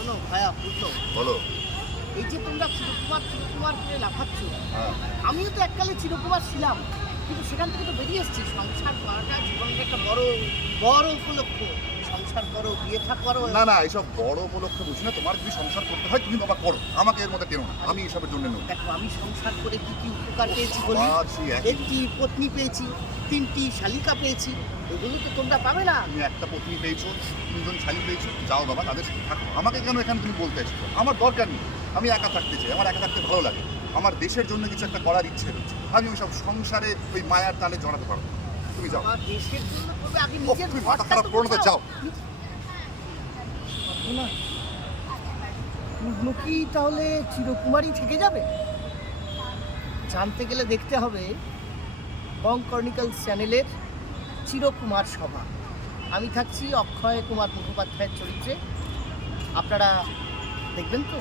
শোনো ভাইয়া বুঝলো, বলো। এই যে তোমরা চিরকুমার করে লাফাচ্ছ, হ্যাঁ, আমিও তো এককালে চিরকুমার ছিলাম, কিন্তু সেখান থেকে তো বেরিয়ে এসেছি। সংসার করাটা জীবনের একটা বড় বড় উপলক্ষ। সংসার করো, বিয়ে থা করো। না না, এইসব বড় উপলক্ষে বুঝি না। তোমার যদি সংসার করতে হয় তুমি বাবা করো, আমাকে এর মধ্যে টেনো না, আমি এসবের জন্য নেব। দেখো, আমি সংসার করে কি কি উপকার পেয়েছি বলি। বাবা, সেই একই। একটি পত্নী পেয়েছি, 3টি শালিকা পেয়েছি, এগুলো তো তোমরা পাবে না। তুমি একটা পত্নী পেয়েছো, 3জন শালি পেয়েছো, যাও বাবা তাদের সাথে থাকো। আমাকে কেন এখানে তুমি বলতে এসেছো? আমার দরকার নেই, আমি একা থাকতে চাই, আমার একা থাকতে ভালো লাগে। আমার দেশের জন্য কিছু একটা করার ইচ্ছে রয়েছে। আমি ওই সব সংসারে ওই মায়ার তালে জড়াতে পারবো না। তুমি যাও। আমার দেশের জন্য করবে, আগে ওহ, নিজের তুমি মাথা ঘরটা খারাপ তো করো না তো, গোছাও। যাও। না, পূর্ণ কি তাহলে চিরকুমারই থেকে যাবে? জানতে গেলে দেখতে হবে বং ক্রনিকলস চ্যানেলের চিরকুমার সভা। আমি থাকছি অক্ষয় কুমার মুখোপাধ্যায়ের চরিত্রে। আপনারা দেখবেন তো?